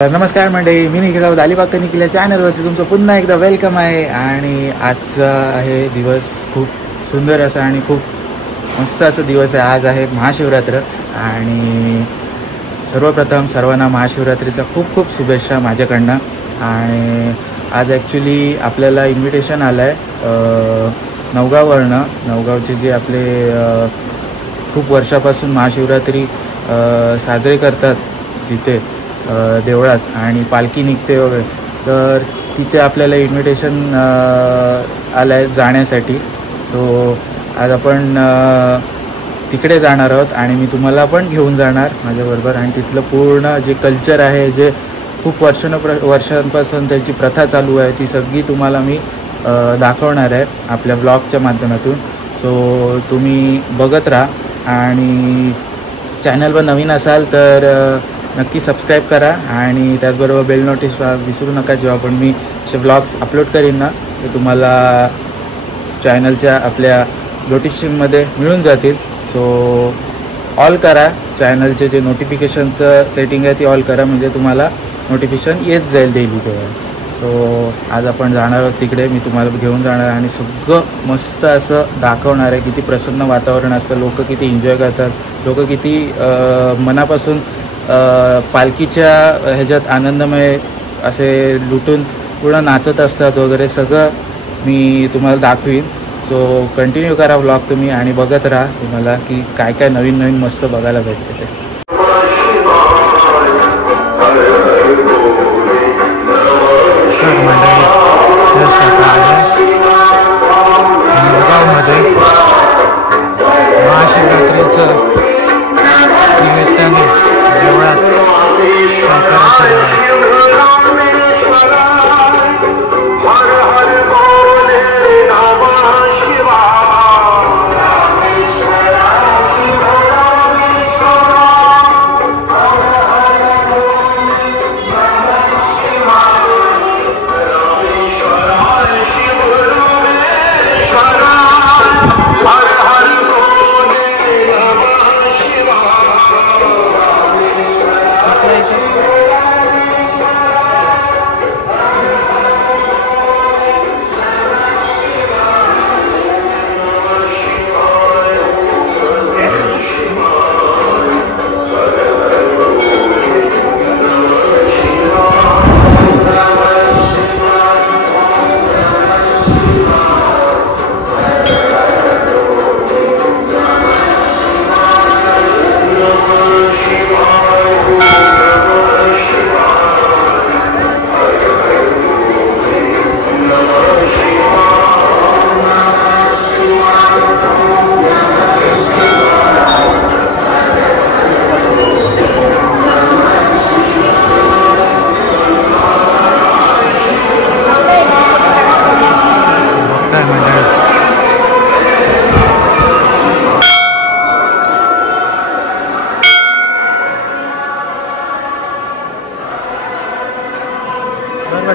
तर नमस्कार मंडळी, मी निखिल राऊत अलिबाग निखिल या चॅनलवरती तुमचं पुन्हा एकदा वेलकम आहे. आणि आजचा आहे दिवस खूप सुंदर असा आणि खूप मस्त असा दिवस आहे. आज आहे महाशिवरात्र आणि सर्वप्रथम सर्वांना महाशिवरात्रीचा खूप खूप शुभेच्छा माझ्याकडनं. आणि आज ॲक्च्युली आपल्याला इन्व्हिटेशन आलं आहे नवगाववरनं. नवगावचे जे आपले खूप वर्षापासून महाशिवरात्री साजरे करतात जिथे देवळात आणि पालखी निघते वगैरे, तर तिथे आपल्याला इन्व्हिटेशन आलं आहे जाण्यासाठी. सो आज आपण तिकडे जाणार आहोत आणि मी तुम्हाला पण घेऊन जाणार माझ्याबरोबर. आणि तिथलं पूर्ण जे कल्चर आहे, जे खूप वर्षांपासून त्यांची प्रथा चालू आहे, ती सगळी तुम्हाला मी दाखवणार आहे आपल्या ब्लॉगच्या माध्यमातून. सो तुम्ही बघत राहा आणि चॅनलवर नवीन असाल तर नक्की सबस्क्राईब करा आणि त्याचबरोबर बेल नोटिस विसरू नका. जेव्हा पण मी असे ब्लॉग्स अपलोड करीन ना, ते तुम्हाला चॅनलच्या आपल्या नोटिफिकेशनमध्ये मिळून जातील. सो ऑल करा, चॅनलचे जे नोटिफिकेशनचं सेटिंग आहे ती ऑल करा, म्हणजे तुम्हाला नोटिफिकेशन येत जाईल डेलीचं. सो आज आपण जाणार आहोत तिकडे, मी तुम्हाला घेऊन जाणार आणि सगळं मस्त असं दाखवणार आहे. किती प्रसन्न वातावरण असतं, लोक किती एन्जॉय करतात, लोक किती मनापासून पालखीच्या ह्याच्यात आनंदमय असे लुटून पूर्ण नाचत असतात वगैरे, सगळं मी तुम्हाला दाखवीन. सो कंटिन्यू करा व्लॉग तुम्ही आणि बघत राहा तुम्हाला की काय काय नवीन नवीन मस्त बघायला भेटते ते. नवगावमध्ये महाशिवरात्रीचं निमित्ताने देवळात शंकराचं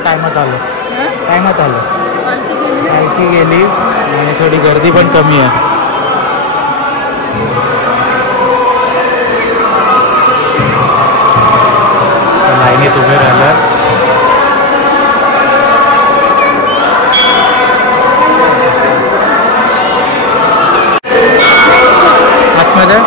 टायमात आलं पालखी गेली आणि थोडी गर्दी पण कमी आहे. लाईनीत उभे राहिलं. आतमध्ये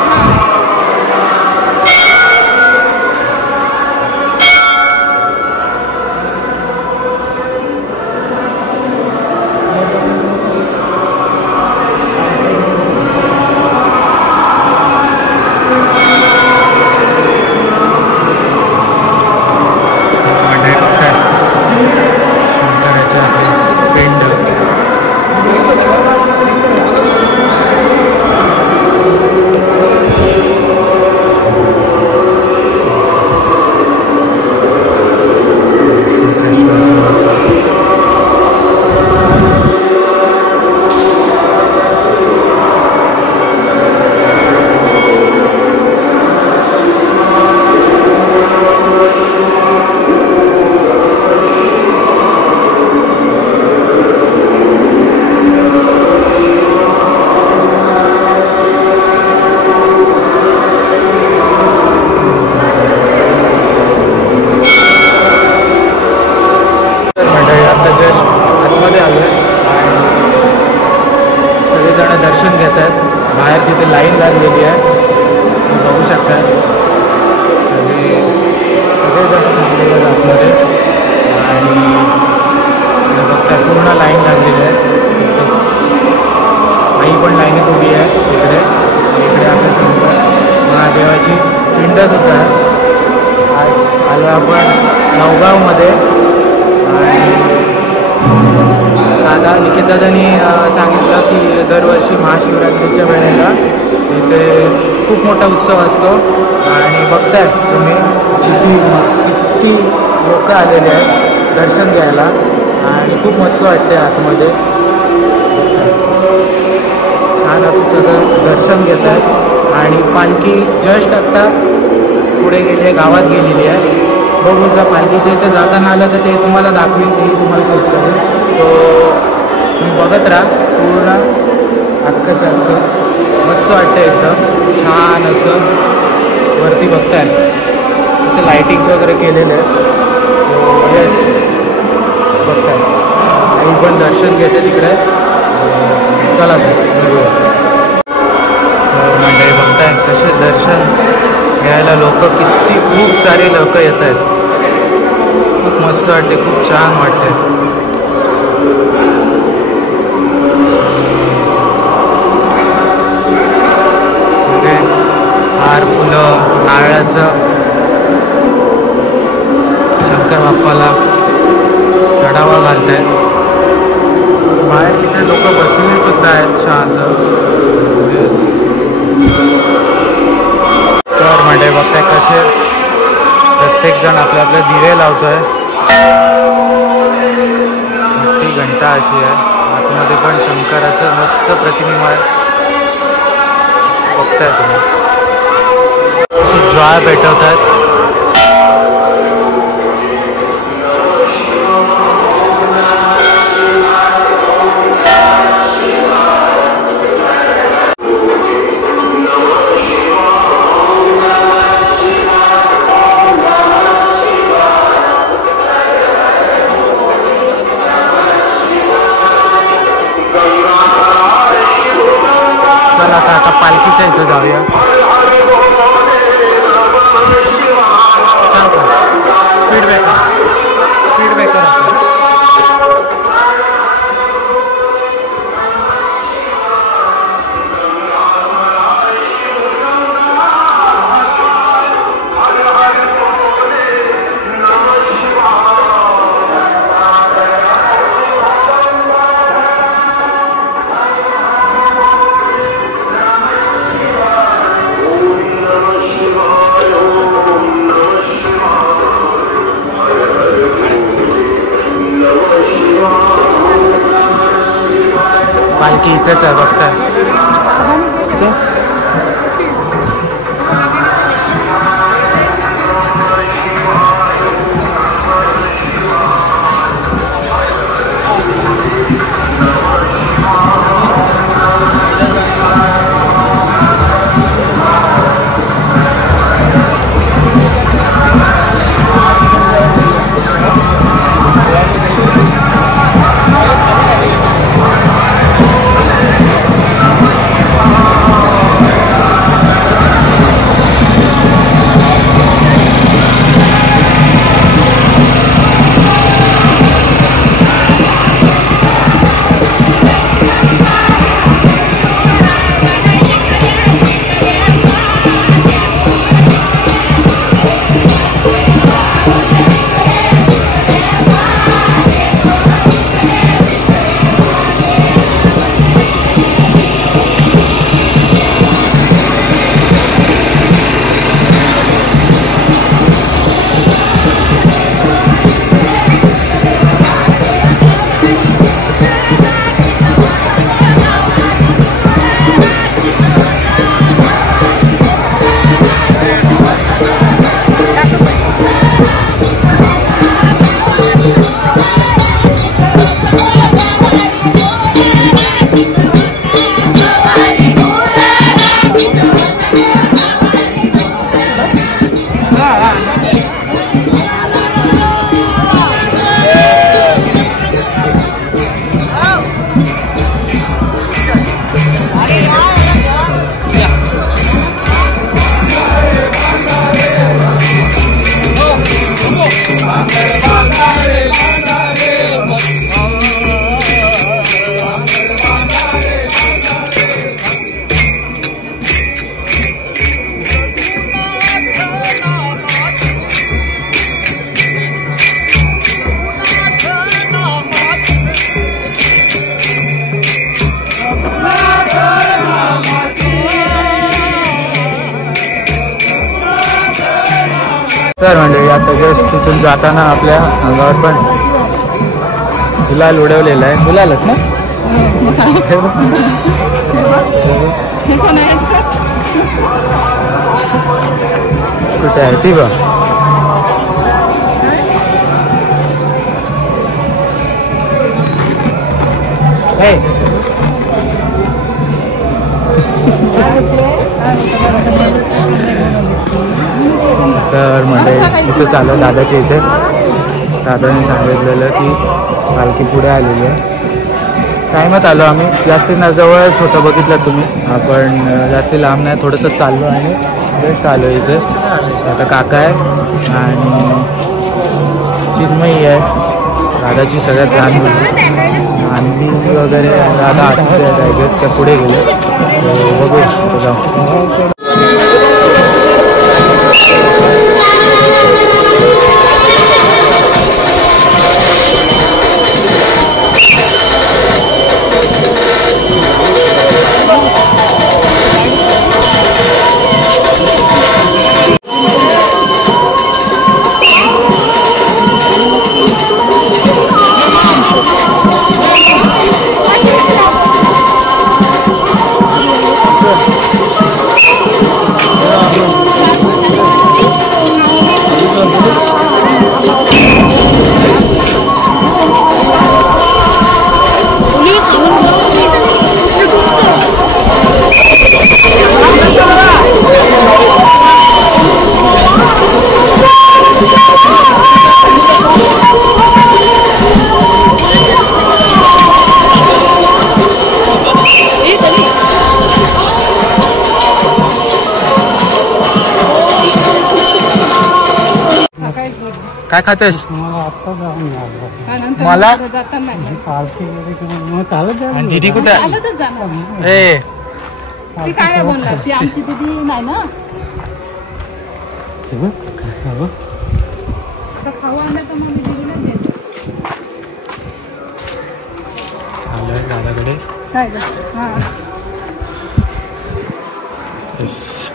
लागलेली आहे, तुम्ही बघू शकता. सगळेजण थांबलेले आहेत आतमध्ये आणि बघता पूर्ण लाईन लागलेली आहे. आई पण लाईनीत उभी आहे इकडे. इकडे आपल्या समोर महादेवाची पिंडसुद्धा आहे. आज आलो आपण नवगावमध्ये आणि निकेत दादांनी सांगितलं की दरवर्षी महाशिवरात्रीच्या वेळेला इथे खूप मोठा उत्सव असतो आणि बघताय तुम्ही किती लोक आलेले आहेत दर्शन घ्यायला आणि खूप मस्त वाटते आतमध्ये. छान असं सगळं दर्शन घेत आहेत आणि पालखी जस्ट आत्ता पुढे गेली आहे, गावात गेलेली आहे. बघू जर पालखीच्या इथे जाताना आलं तर ते तुम्हाला दाखवेल, ते तुम्हाला शूट करेल. सो तुम्ही बघत राहा पूर्ण अख्खंच्या अख्खं. मस्त वाटतं एकदम छान असं. वरती बघताय असं लायटिंग्स वगैरे केलेले आहेत. येस बघताय आई पण दर्शन घेते तिकडे. चला तर बघूया. तर म्हणजे बघताय कसे दर्शन घ्यायला लोक किती खूप सारे लोक येत आहेत. खूप मस्त वाटते, खूप छान वाटते. सगळे हार फुलं नारळाचं शंकर बाप्पाला चढावा घालत आहेत. बाहेर तिकडे लोक बसलेले सुद्धा आहेत शांत. तर म्हणजे बघताय कसे प्रत्येक जण आपले आपले दिवे लावतोय. मोठी घंटा अशी आहे. आतमध्ये पण शंकराचं मस्त प्रतिमा आहे. बघताय तुम्ही अशी ज्वाळ पेटवतात. आता पालखीच्या इथं जाऊया. स्पीड ब्रेकर पालखी इथेच आहे बघताय. तर मंडळी आता जस्ट तिथून जाताना आपल्या अंगावर पण गुलाल उडवलेला आहे. गुलालच ना कुठे आहे ती बघ. तर म्हणजे इथं चाललं दादाच्या इथे. दादाने सांगितलेलं की पालखी पुढे आलेली आहे. टायमात आलो आम्ही. जास्ती ना जवळच होतं बघितलं तुम्ही. आपण जास्ती लांब नाही, थोडंसं चाललो आणि जस्ट आलो इथे. आता काका आहे आणि चिन्मयी आहे, दादाची सगळ्यात लहान मुलगी. आणि वगैरे दादा आतमध्ये आहे, गेस का पुढे गेले. बघूया तिथं जाऊ. काय खातेस? मला दीदी कुठे? ए ती काय बोलणार? ती आमची दीदी नाही ना. खाऊ आणलं तर मग मी दीदीलाच देते. दादाकडे काय ग? हां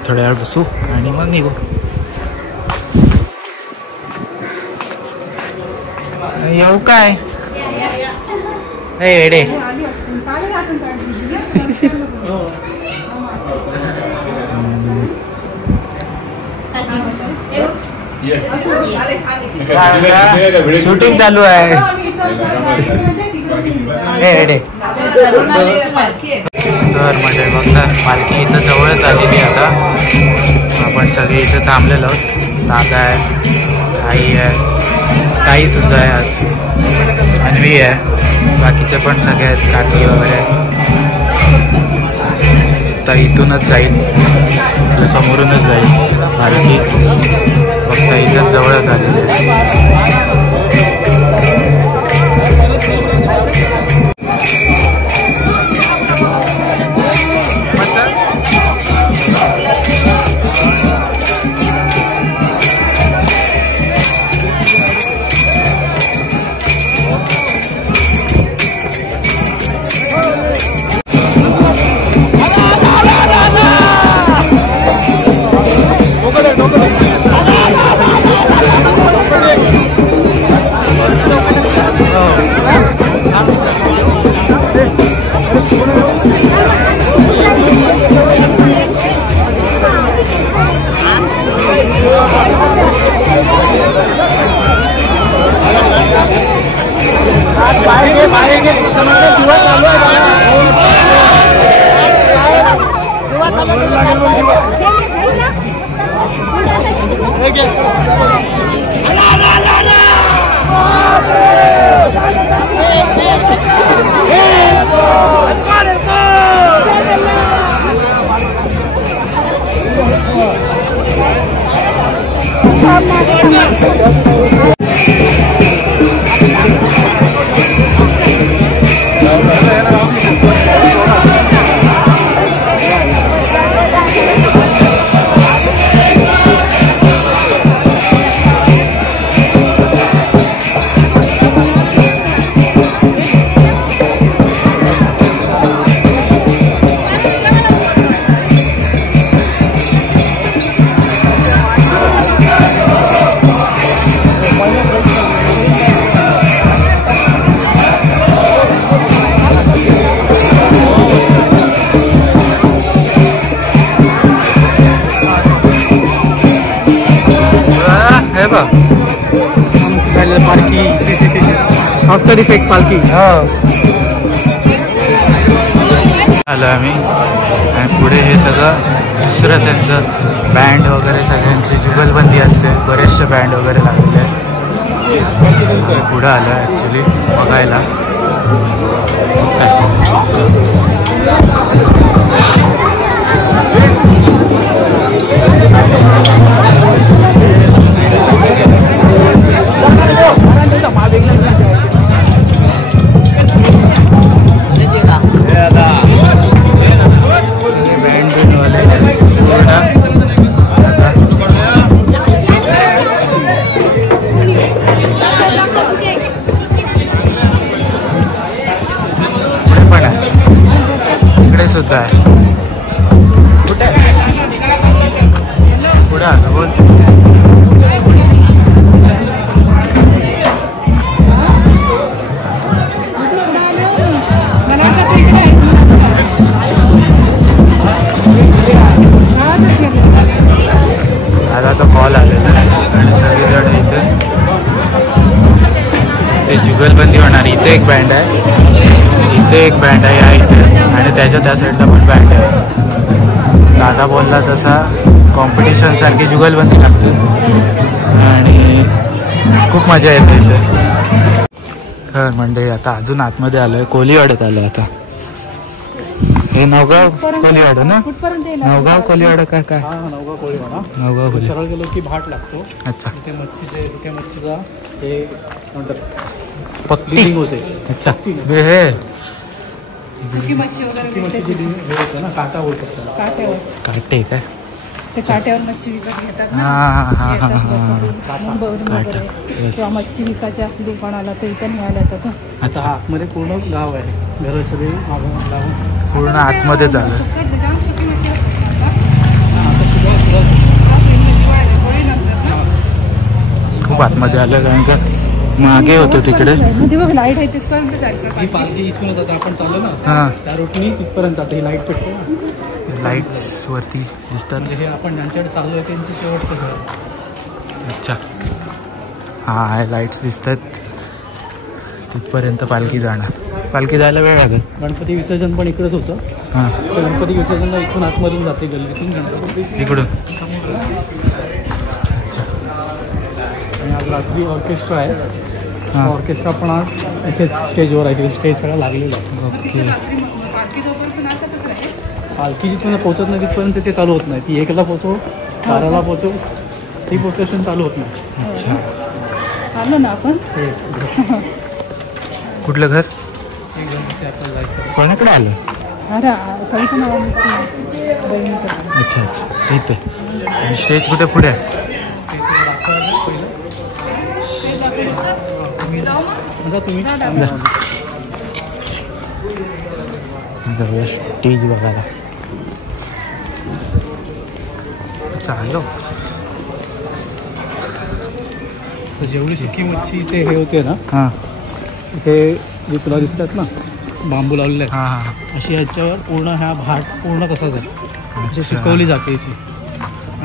थोड्या वेळ बसू आणि मग निघू. येऊ काय एडे शूटिंग चालू आहे. तर म्हणजे बघता पालखी इथं जवळच आलेली. आता आपण सगळे इथं थांबलेलो आहोत. दादा आहे, आई आहे, ताई सुद्धा आहे, आज अन्वी आहे, बाकीचे पण सगळे आहेत, काकी वगैरे. तर इथूनच जाईल, समोरूनच जाईल पालखी. फक्त इथं जवळच आलेली आहे. पालखी आफ्टर इफेक्ट पालखी. आलो आम्ही आणि पुढे हे सगळं दुसरं त्यांचं बँड वगैरे सगळ्यांची जुगलबंदी असते. बरेचसे बँड वगैरे लागलेले आहेत. पुढं आलो आहे ॲक्च्युली बघायला. सुद्धा आहे कुठे पुढे आलं बोल. दादाचा कॉल आलेला आहे आणि सगळीकडे इथे ते जुगलबंदी होणार. इथे एक बँड आहे, इथे एक बँड आहे या इथे आणि त्याच्या त्या साईडला पण बँड आहे. दादा बोलला तसा कॉम्पिटिशन सारखी जुगलबंदी लागते आणि खूप मजा येते इथे. खर मंडळी आता अजून आतमध्ये आलो आहे. कोलीवाड्यात आलो आता. हे नवगाव कोलीवाडा ना? नवगाव कोलीवाडा काय काय? नवगाव कोलीवाडा. नवगाव कोली सरळ गेलो की भाट लागतो. अच्छा. ते मच्छीचा हे म्हणतात पक्की होते. अच्छा. हे सुकी मच्छी वगैरे ना काटा बोलतात त्याला. काट्यावर काटे काय ते काट्यावर मच्छी विकत घेतात ना. मुंबईवरून वगैरे किंवा मच्छी विकायची असली कोणाला तर इथं न्यायला येतात. अच्छा. आतमध्ये पूर्ण गाव आहे. घर सगळे पूर्ण आतमध्ये झालं. खूप आतमध्ये आलं कारण का मागे होतो तिकडे. लाईट आहे तिथपर्यंत जायचं. ही पालखी इथून आता आपण चाललो ना त्या रूटनी तिथपर्यंत आता ही लाईट पेटते ना. लाईट्स वरती दिसतात. हे आपण ज्यांच्याकडे चाललो आहे त्यांची शेवटचं घर. अच्छा. हां लाईट्स दिसतात. तिथपर्यंत पालखी जाणार. पालखी जायला वेळ लागेल. गणपती विसर्जन पण इकडेच होतं. हां गणपती विसर्जनला इथून आतमधून जाते गल्लीतून गणपती इकडून. आणि आज रात्री ऑर्केस्ट्रा आहे. ऑर्केस्ट्रा पण आज इथेच स्टेजवर आहे. स्टेज सगळं लागलेलं आहे. ओके. पालखी जिथून पोहोचत नाही तिथपर्यंत ते चालू होत नाही. ती एकला पोचव 12ला पोचव ती प्रोसेशन चालू होत नाही. अच्छा. आलो ना आपण. कुठलं घर कोणाकडे आलं? अरे अच्छा अच्छा. इथे आणि स्टेज कुठे पुढे आहे? जाऊया स्टेज बघायला. चालो. जेवढी सुकी मच्छी ते हे होते ना. हां इथे जे तुला दिसतात ना बांबू लावलेले आहेत. हां अशी ह्याच्यावर पूर्ण ह्या भाट पूर्ण तसाच आहे. म्हणजे सुकवली जाते इथे.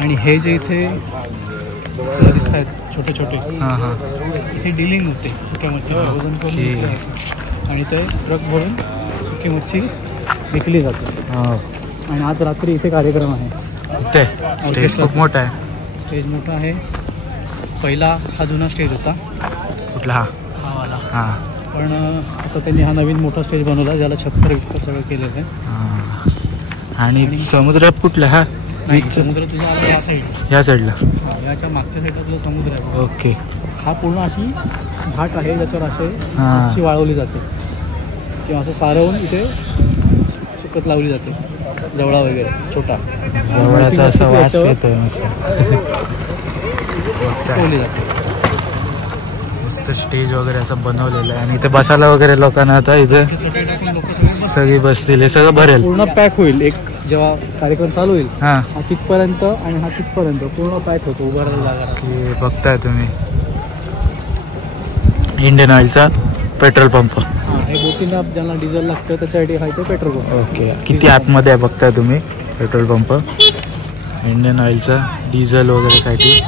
आणि हे जे इथे तुला दिसत आहेत छोटे छोटे इथे डिलिंग होते सुक्या मच्छी वजन करून आणि ते ट्रक भरून सुकी मच्छी विकली जाते. आणि आज रात्री इथे कार्यक्रम आहे. इथे स्टेज खूप मोठा आहे. स्टेज मोठा आहे. पहिला हा जुना स्टेज होता. कुठला? हा वाला. हां. पण आता त्यांनी हा नवीन मोठा स्टेज बनवला ज्याला छप्पर विप्पर सगळं केलेलं आहे. आणि समुद्र कुठला? हा समुद्र तुझा आला या साईड. या साईडला. याच्या मागच्या साईडला तुझा समुद्र आहे. ओके. हा पूर्ण अशी घाट आहे ज्याच्यावर अशी वाळवली जाते किंवा असं सारवून इथे सुकत लावली जाते. जवळा वगैरे छोटा जवळाचा असा वास येतो. जाते. मस्त स्टेज वगैरे असं बनवलेलं आहे आणि इथे बसायला वगैरे लोकांना आता इथे सगळी बसतील. हे सगळं भरेल पूर्ण पॅक होईल. एक जेव्हा कार्यक्रम चालू होईल हां हा तिथपर्यंत आणि हा तिथपर्यंत पूर्ण पॅक होतो. उभा राहायला जागा. हे बघताय तुम्ही इंडियन ऑइलचा पेट्रोल पंप. हे बोटीला ज्यांना डिझेल लागतं त्याच्यासाठी हा इथे पेट्रोल पंप. ओके. किती आतमध्ये आहे बघताय तुम्ही पेट्रोल पंप इंडियन ऑइलचा डिझेल वगैरेसाठी.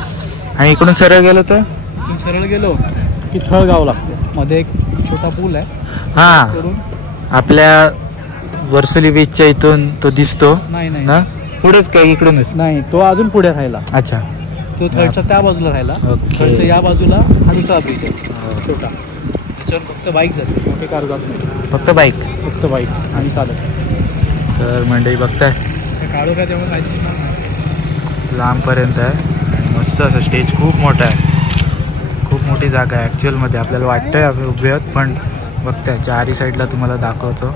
आणि इकडून सरळ गेलो तर सरळ गेलो की थळगाव लागतं. मध्ये एक छोटा पूल आहे. हा करून आपल्या वर्सोली बीचच्या इथून तो दिसतो नाही ना. पुढेच काय इकडूनच. नाही, तो अजून पुढे राहिला. अच्छा. तो थळच्या त्या बाजूला राहिला. ओके. थळच्या या बाजूला हा दुसरा ब्रिज आहे छोटा. त्याच्यावर फक्त बाईक जाते, मोठी कार जात नाही. फक्त बाईक. फक्त बाईक आणि चालत. तर मंडळी बघताय काढू काय तेव्हा माहिती लांबपर्यंत आहे आणि मस्त असं स्टेज खूप मोठा आहे. खूप मोठी जागा आहे ॲक्च्युअलमध्ये. आपल्याला वाटतंय आपण उभे आहोत पण बघताय चारही साईडला तुम्हाला दाखवतो.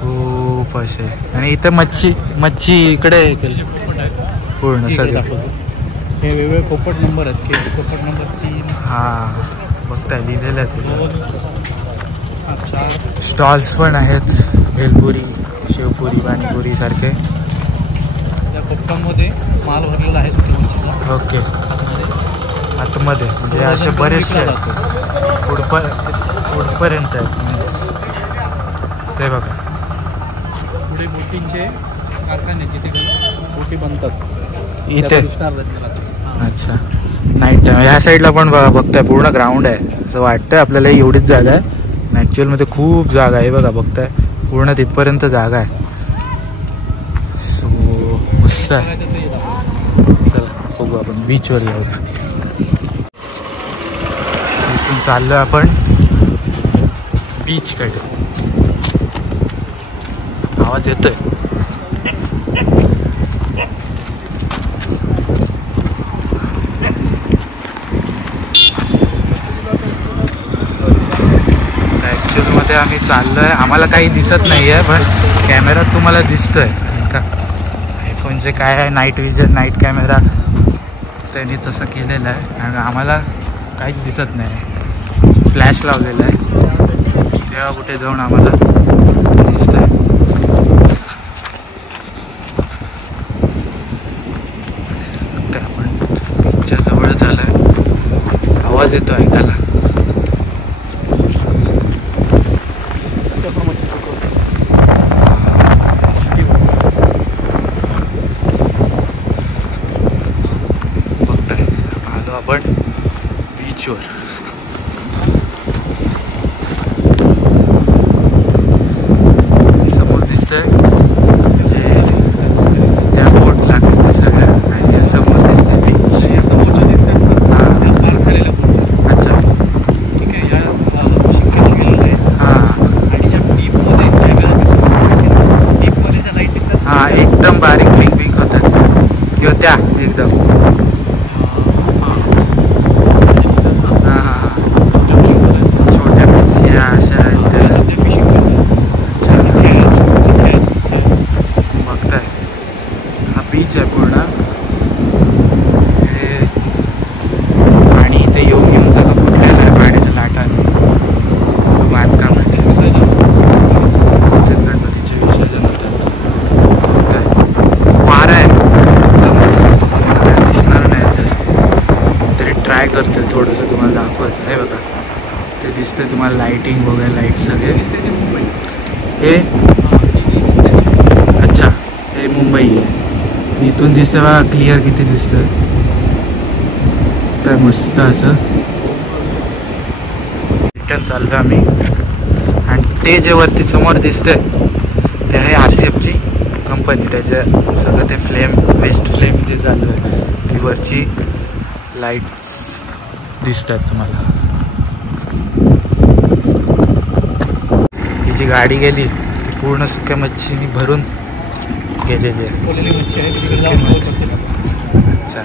खूप असे आणि इथं मच्छी इकडे पूर्ण सगळे हे वेगवेगळे पोपट नंबर आहेत. पोपट नंबर 3. हां बघताय लिहिलेलं आहे. 4. स्टॉल्स पण आहेत. भेलपुरी, शेवपुरी, पाणीपुरी सारखे. त्या पोपटांमध्ये माल भरलेला आहे मच्छीचा. ओके. आतमध्ये म्हणजे असे बरेचसे पुढपर्यंत आहेत. ते बघा पुढे बोटींचे कारखाने जिथे बोटी बनतात इथे. दिसणार. अच्छा. नाईट टाईम ह्या साईडला पण बघताय पूर्ण ग्राउंड आहे. असं वाटतंय आपल्याला एवढीच जागा आहे. ॲक्च्युअलमध्ये खूप जागा आहे. बघा बघताय पूर्ण तिथपर्यंत जागा आहे. सो मस्त आहे. चला बघू आपण बीचवर जाऊ. इथून चाललो आपण बीचकडे. आवाज येतोय. ॲक्च्युअलमध्ये आम्ही चाललो आहे. आम्हाला काही दिसत नाही आहे पण कॅमेरात तुम्हाला दिसतो आहे. का आयफोनचे काय आहे नाईट विजन नाईट कॅमेरा त्यांनी तसं केलेलं आहे आणि आम्हाला काहीच दिसत नाही. फ्लॅश लावलेला आहे तेव्हा कुठे जाऊन आम्हाला दिसतं आहे. तर आपण बीचच्या जवळच आलो आहे. आवाज येतो ऐकायला. आपण बीचवर समोर दिसतंय म्हणजे त्या बोट लागतात सगळ्या आणि या समोर दिसतंय बीच. या समोरच्या दिसतात. हां. पार्क झालेला पूल. अच्छा. ठीक आहे. या शिक्क्याला गेलेलं आहे. हां. आणि ज्या डीपमध्ये डीपमध्ये ज्या लाईट दिसतात. हां एकदम बारीक बिग बिग होतात किंवा त्या एकदम अशा आहेत त्या. बघताय हा बीच आहे पूर्ण. हे पाणी इथे येऊन येऊन सगळं फुटलेलं आहे पाण्याच्या लाटांनी. सगळं बांधकाम आहे ते. इथेच गणपतीचे विसर्जन होतात. बघताय वारा आहे एकदमच. तुम्हाला काय दिसणार नाही जास्त तरी ट्राय करतोय थोडंसं तुम्हाला दाखवायचं आहे. बघा ते दिसतंय तुम्हाला लाईटिंग वगैरे लाईट सगळे. हे अच्छा हे मुंबई आहे. इथून दिसतंय बघा क्लिअर किती दिसतंय. तर मस्त असं रिटर्न चाललो आम्ही. आणि ते जे वरती समोर दिसतंय ते आहे RCFची कंपनी. त्याच्या सगळं ते फ्लेम वेस्ट फ्लेम जे चालू आहे ती वरची लाईट्स दिसतात तुम्हाला. जी गाडी गेली ती पूर्ण सुक्या मच्छीनी भरून गेलेली आहे. अच्छा.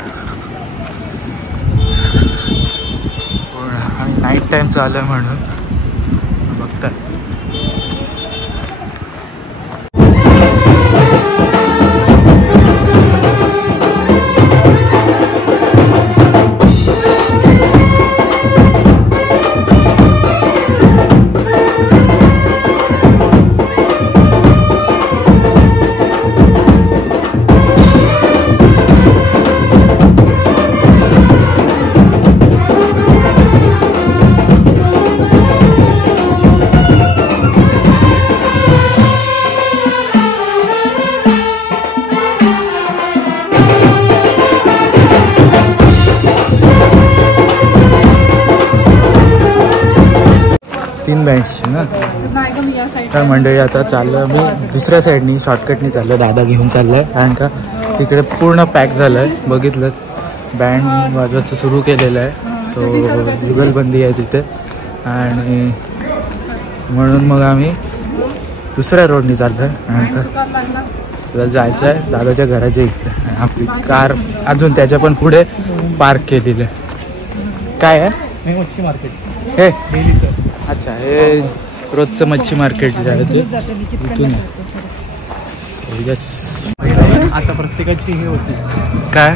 पूर्ण आणि नाईट टाईम चालू आहे म्हणून बघताय. 3 बेंचची ना. नाही का मी या साईड तर मंडळी आता चाललं मी दुसऱ्या साईडनी शॉर्टकटनी चाललं. दादा घेऊन चाललाय कारण का तिकडे पूर्ण पॅक झालं आहे. बघितलं बँड वाजवायचं सुरू केलेलं आहे. सो जुगलबंदी आहे तिथे आणि म्हणून मग आम्ही दुसऱ्या रोडनी चाललो आहे. कारण का तुला जायचं आहे दादाच्या घराच्या इकडे. आपली कार अजून त्याच्या पण पुढे पार्क केलेलं आहे. काय आहे हे मच्छी मार्केट हे? डेलीचं. अच्छा हे रोजचं मच्छी मार्केट झालं ते इथून. यस आता प्रत्येकाची हे होती काय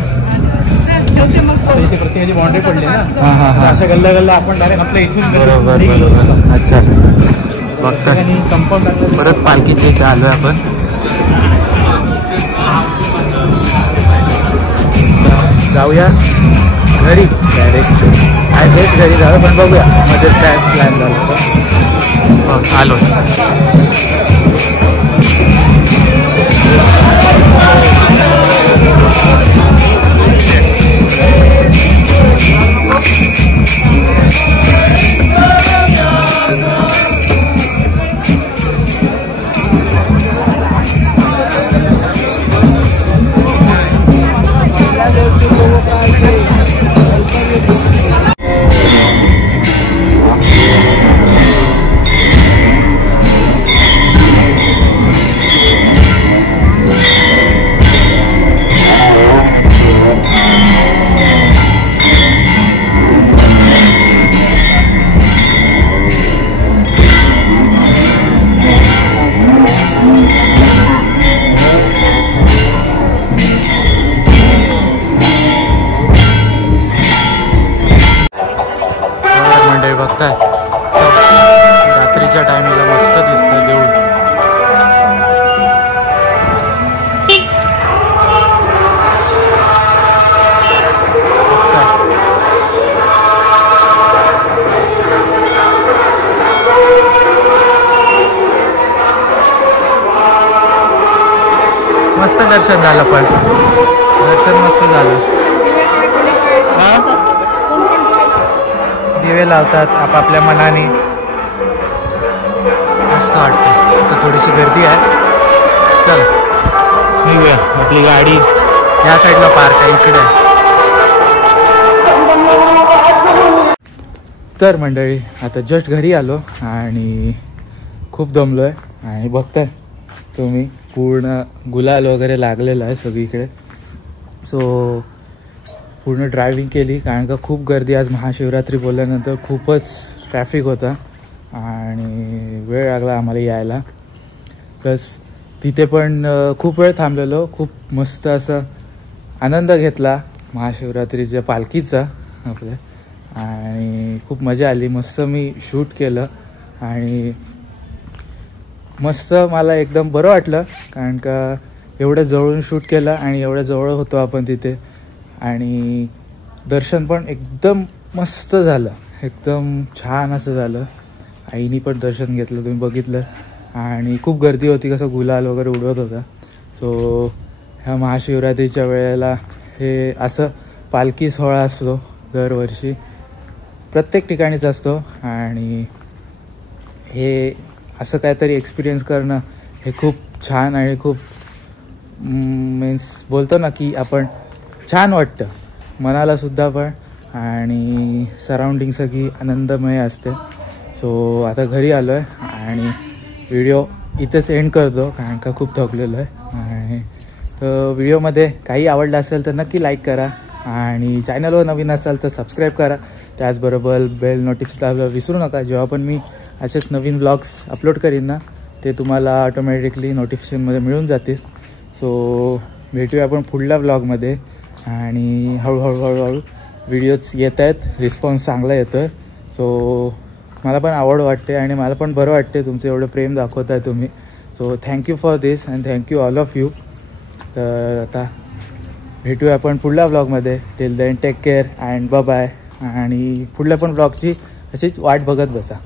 ठेवते मग इथे प्रत्येकाची बाउंड्री पडली ना. हां हां हां असं गल्ला गल्ला आपण डायरेक्ट आपल्या इथून बरोबर बरोबर. अच्छा बघता कंपाऊंड टाकलं. परत पालखीच्या इथे आलो आहे आपण. जाऊया घरी डायरेक्ट. ॲड्रेस घरी जाऊ पण बघूया मध्ये काय प्लॅन झाला. आलो रात्रीच्या टायमिंगला मस्त दिसतं देऊळ. मस्त दर्शन झालं पण दर्शन मस्त झालं. दिवे लावतात आपापल्या मनाने. मस्त वाटतं. आता थोडीशी गर्दी आहे. चल निघूया. आपली गाडी या साईडला पार्क आहे इकडे. तर मंडळी आता जस्ट घरी आलो आणि खूप दमलो आहे आणि बघताय तुम्ही पूर्ण गुलाल वगैरे लागलेला आहे सगळीकडे. सो पूर्ण ड्रायव्हिंग केली कारण का खूप गर्दी. आज महाशिवरात्री बोलल्यानंतर खूपच ट्रॅफिक होता आणि वेळ लागला आम्हाला यायला. प्लस तिथे पण खूप वेळ थांबलेलो. खूप मस्त असं आनंद घेतला महाशिवरात्रीच्या पालखीचा आपल्या आणि खूप मजा आली. मस्त मी शूट केलं आणि मस्त मला एकदम बरं वाटलं कारण का एवढं जवळून शूट केलं आणि एवढ्या जवळ होतो आपण तिथे आणि दर्शन पण एकदम मस्त झालं. एकदम छान असं झालं. आईनी पण दर्शन घेतलं तुम्ही बघितलं आणि खूप गर्दी होती. कसं गुलाल वगैरे उडवत होता. सो ह्या महाशिवरात्रीच्या वेळेला हे असं पालखी सोहळा असतो दरवर्षी प्रत्येक ठिकाणीच असतो आणि हे असं काहीतरी एक्सपिरियन्स करणं हे खूप छान आणि खूप मीन्स बोलतो ना की आपण छान वाटतं मनालासुद्धा पण आणि सराउंडिंग सगळी आनंदमय असते. सो आता घरी आलो आहे आणि व्हिडिओ इथेच एंड करतो कारण का खूप थकलेलो आहे. आणि व्हिडिओमध्ये काही आवडलं असेल तर नक्की लाईक करा आणि चॅनलवर नवीन असाल तर सबस्क्राईब करा. त्याचबरोबर बेल नोटिफिकेशन विसरू नका. जेव्हा पण मी असेच नवीन ब्लॉग्स अपलोड करीन ना ते तुम्हाला ऑटोमॅटिकली नोटिफिकेशनमध्ये मिळून जातील. सो भेटूया आपण पुढल्या ब्लॉगमध्ये आणि हळूहळू व्हिडिओज येत आहेत. रिस्पॉन्स चांगला येतो आहे. सो मला पण आवड वाटते आणि मला पण बरं वाटते तुमचं एवढं प्रेम दाखवत आहे तुम्ही. So thank you for this and thank you all of you. तर आता भेटूया आपण पुढल्या ब्लॉगमध्ये. Till then take care and bye bye. आणि पुढल्या पण ब्लॉगची अशीच वाट बघत बसा.